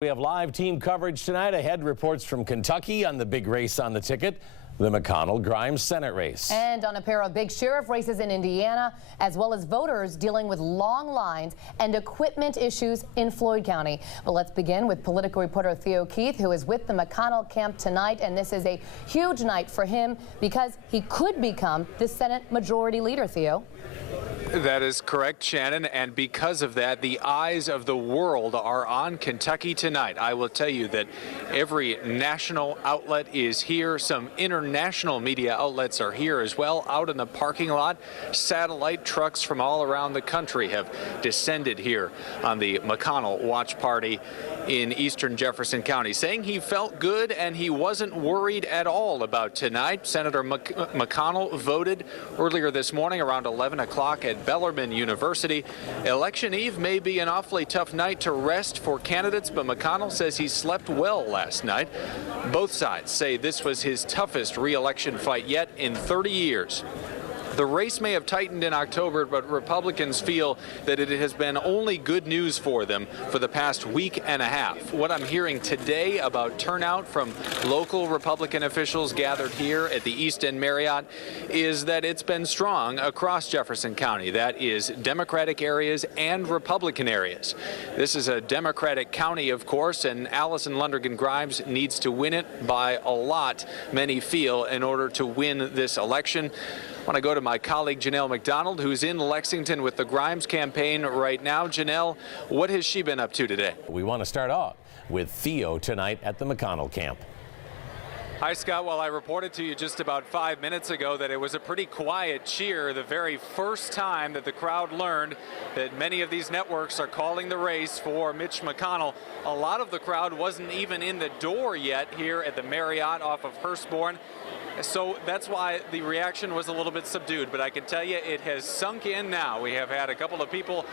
We have live team coverage tonight. Ahead, reports from Kentucky on the big race on the ticket, the McConnell-Grimes Senate race. And on a pair of big sheriff races in Indiana, as well as voters dealing with long lines and equipment issues in Floyd County. But let's begin with political reporter Theo Keith, who is with the McConnell camp tonight. And this is a huge night for him because he could become the Senate Majority Leader, Theo. That is correct, Shannon, and because of that, the eyes of the world are on Kentucky tonight. I will tell you that every national outlet is here. Some international media outlets are here as well, out in the parking lot. Satellite trucks from all around the country have descended here on the McConnell watch party in eastern Jefferson County, saying he felt good and he wasn't worried at all about tonight. Senator McConnell voted earlier this morning around 11 o'clock at Bellarmine University. Election Eve may be an awfully tough night to rest for candidates, but McConnell says he slept well last night. Both sides say this was his toughest re-election fight yet in 30 years. The race may have tightened in October, but Republicans feel that it has been only good news for them for the past week and a half. What I'm hearing today about turnout from local Republican officials gathered here at the East End Marriott is that it's been strong across Jefferson County. That is Democratic areas and Republican areas. This is a Democratic county, of course, and Alison Lundergan Grimes needs to win it by a lot, many feel, in order to win this election. I want to go to my colleague Janelle McDonald, who's in Lexington with the Grimes campaign right now. Janelle, what has she been up to today? We want to start off with Theo tonight at the McConnell camp. Hi, Scott. Well, I reported to you just about 5 minutes ago that it was a pretty quiet cheer the very first time that the crowd learned that many of these networks are calling the race for Mitch McConnell. A lot of the crowd wasn't even in the door yet here at the Marriott off of Hurstbourne. So that's why the reaction was a little bit subdued, but I can tell you it has sunk in now. We have had a couple of people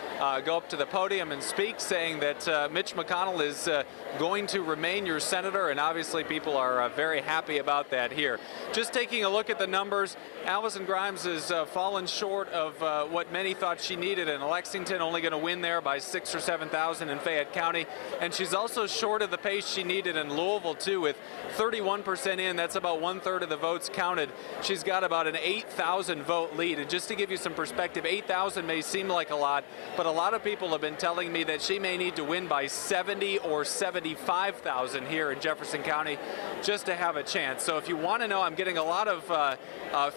go up to the podium and speak, saying that Mitch McConnell is going to remain your senator, and obviously people are very happy about that here. Just taking a look at the numbers, Alison Grimes has fallen short of what many thought she needed in Lexington, only going to win there by 6,000 or 7,000 in Fayette County, and she's also short of the pace she needed in Louisville too, with 31% in. That's about 1/3 of the votes counted. She's got about an 8,000 vote lead, and just to give you some perspective, 8,000 may seem like a lot, but a lot of people have been telling me that she may need to win by 70 or 75,000 here in Jefferson County just to have a chance. So if you want to know, I'm getting a lot of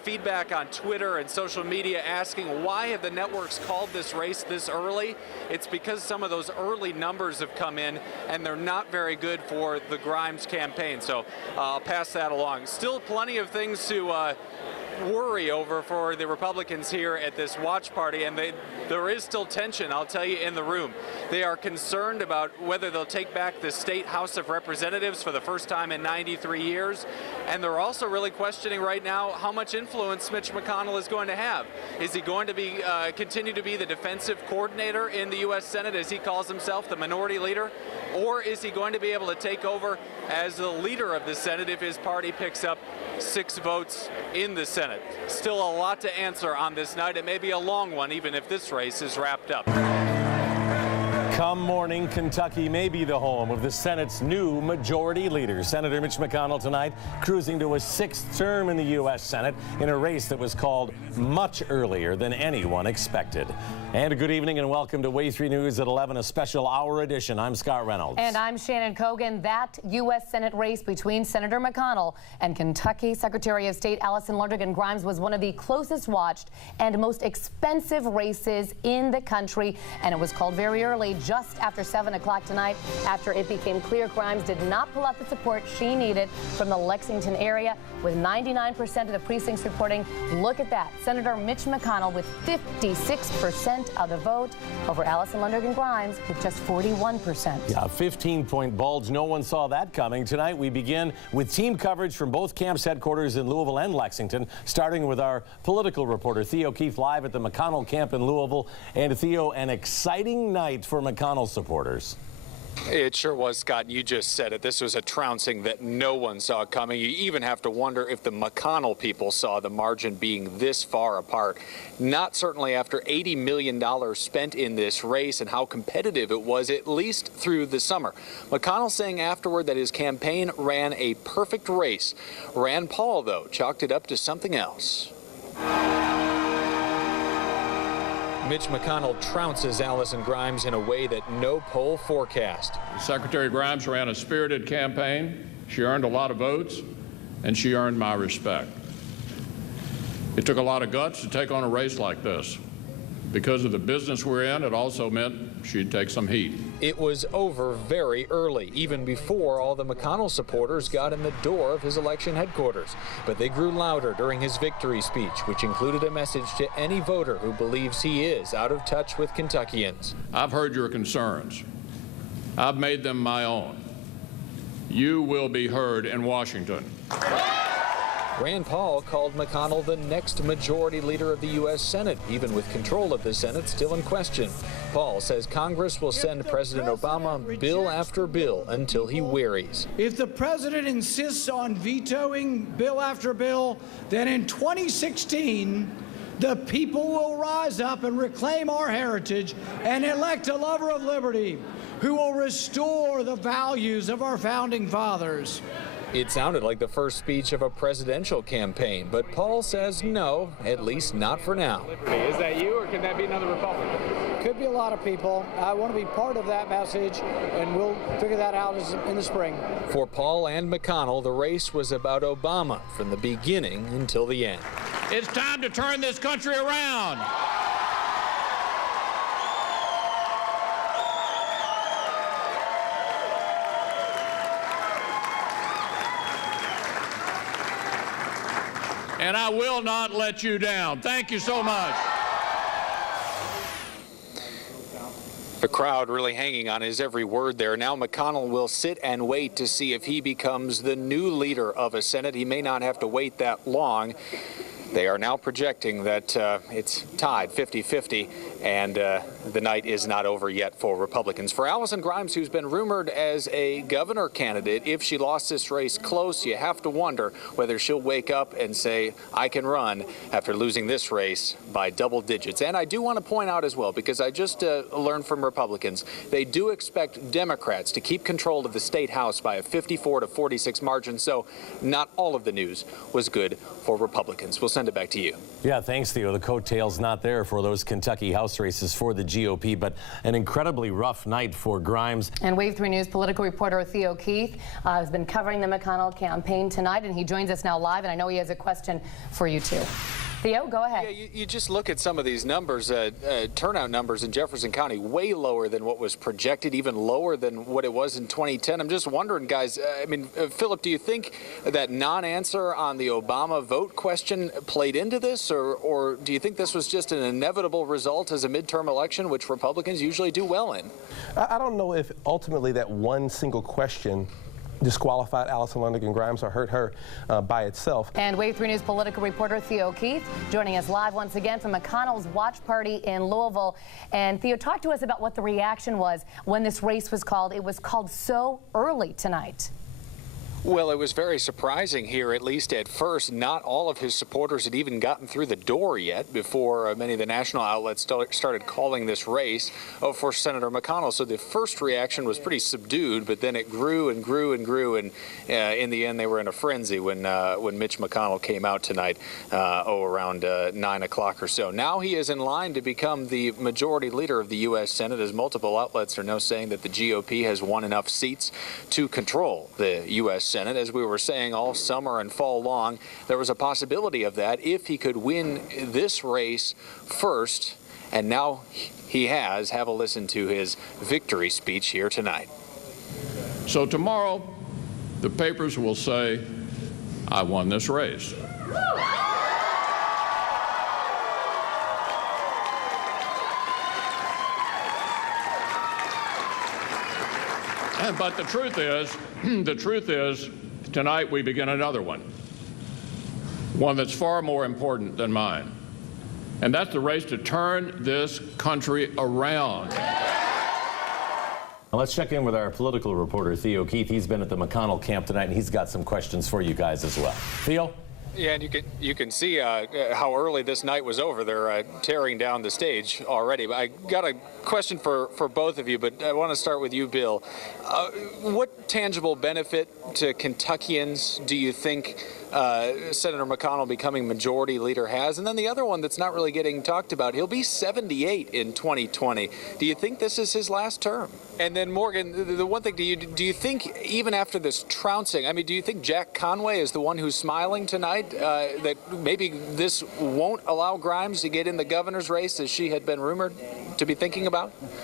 feedback on Twitter and social media asking why have the networks called this race this early. It's because some of those early numbers have come in and they're not very good for the Grimes campaign, so I'll pass that along. Still plenty of things to worry over for the Republicans here at this watch party, and there is still tension, I'll tell you, in the room. They are concerned about whether they'll take back the state House of Representatives for the first time in 93 years, and they're also really questioning right now how much influence Mitch McConnell is going to have. Is he going to be continue to be the defensive coordinator in the U.S. Senate, as he calls himself, the minority leader, or is he going to be able to take over as the leader of the Senate if his party picks up 6 votes in the Senate? Still a lot to answer on this night. It may be a long one, even if this race is wrapped up. Come morning, Kentucky may be the home of the Senate's new majority leader. Senator Mitch McConnell tonight cruising to a 6th term in the U.S. Senate in a race that was called much earlier than anyone expected. And a good evening and welcome to Way 3 News at 11, a special hour edition. I'm Scott Reynolds. And I'm Shannon Kogan. That U.S. Senate race between Senator McConnell and Kentucky Secretary of State Alison Lundergan Grimes was one of the closest watched and most expensive races in the country. And it was called very early, just after 7 o'clock tonight, after it became clear Grimes did not pull out the support she needed from the Lexington area, with 99% of the precincts reporting. Look at that. Senator Mitch McConnell with 56% of the vote over Alison Lundergan Grimes with just 41%. Yeah, a 15-point bulge. No one saw that coming. Tonight we begin with team coverage from both camps' headquarters in Louisville and Lexington, starting with our political reporter Theo Keith live at the McConnell camp in Louisville. And Theo, an exciting night for McConnell supporters. It sure was, Scott, and you just said it. This was a trouncing that no one saw coming. You even have to wonder if the McConnell people saw the margin being this far apart. Not certainly after $80 million spent in this race and how competitive it was, at least through the summer. McConnell saying afterward that his campaign ran a perfect race. Rand Paul, though, chalked it up to something else. Mitch McConnell trounces Alison Grimes in a way that no poll forecast. Secretary Grimes ran a spirited campaign. She earned a lot of votes, and she earned my respect. It took a lot of guts to take on a race like this. Because of the business we're in, it also meant she'd take some heat. It was over very early, even before all the McConnell supporters got in the door of his election headquarters. But they grew louder during his victory speech, which included a message to any voter who believes he is out of touch with Kentuckians. I've heard your concerns. I've made them my own. You will be heard in Washington. Rand Paul called McConnell the next majority leader of the U.S. Senate, even with control of the Senate still in question. Paul says Congress will send President Obama bill after bill until he wearies. If the president insists on vetoing bill after bill, then in 2016, the people will rise up and reclaim our heritage and elect a lover of liberty who will restore the values of our founding fathers. It sounded like the first speech of a presidential campaign, but Paul says no, at least not for now. Is that you, or could that be another Republican? Could be a lot of people. I want to be part of that message, and we'll figure that out in the spring. For Paul and McConnell, the race was about Obama from the beginning until the end. It's time to turn this country around. And I will not let you down. Thank you so much. The crowd really hanging on his every word there. Now McConnell will sit and wait to see if he becomes the new leader of a Senate. He may not have to wait that long. They are now projecting that it's tied 50-50, and the night is not over yet for Republicans. For Alison Grimes, who's been rumored as a governor candidate, if she lost this race close, you have to wonder whether she'll wake up and say, I can run, after losing this race by double digits. And I do want to point out as well, because I just learned from Republicans, they do expect Democrats to keep control of the state house by a 54-46 margin, so not all of the news was good for Republicans. We'll send it back to you. Yeah, thanks, Theo. The coattails not there for those Kentucky House races for the GOP, but an incredibly rough night for Grimes. And Wave 3 News political reporter Theo Keith has been covering the McConnell campaign tonight, and he joins us now live, and I know he has a question for you, too. Theo, go ahead. Yeah, you just look at some of these numbers, turnout numbers in Jefferson County, way lower than what was projected, even lower than what it was in 2010. I'm just wondering, guys, Philip, do you think that non-answer on the Obama vote question played into this, or do you think this was just an inevitable result as a midterm election, which Republicans usually do well in? I don't know if ultimately that one single question disqualified Alison Lundergan Grimes or hurt her by itself. And Wave 3 News political reporter Theo Keith joining us live once again from McConnell's watch party in Louisville. And Theo, talk to us about what the reaction was when this race was called. It was called so early tonight. Well, it was very surprising here, at least at first. Not all of his supporters had even gotten through the door yet before many of the national outlets started calling this race for Senator McConnell. So the first reaction was pretty subdued, but then it grew and grew and grew, and in the end they were in a frenzy when Mitch McConnell came out tonight, around 9 o'clock or so. Now he is in line to become the majority leader of the U.S. Senate, as multiple outlets are now saying that the GOP has won enough seats to control the U.S. Senate. As we were saying all summer and fall long, there was a possibility of that if he could win this race first, and now he has. Have a listen to his victory speech here tonight. So tomorrow, the papers will say, I won this race. But the truth is, tonight we begin another one that's far more important than mine. And that's the race to turn this country around. Now let's check in with our political reporter, Theo Keith. He's been at the McConnell camp tonight, and he's got some questions for you guys as well. Theo? Yeah, and you can see how early this night was over. They're tearing down the stage already. But I got a question for both of you, but I want to start with you, Bill. What tangible benefit to Kentuckians do you think Senator McConnell becoming majority leader has? And then the other one that's not really getting talked about, he'll be 78 in 2020. Do you think this is his last term? And then, Morgan, the one thing, do you think even after this trouncing, I mean, do you think Jack Conway is the one who's smiling tonight, that maybe this won't allow Grimes to get in the governor's race as she had been rumored to be thinking about?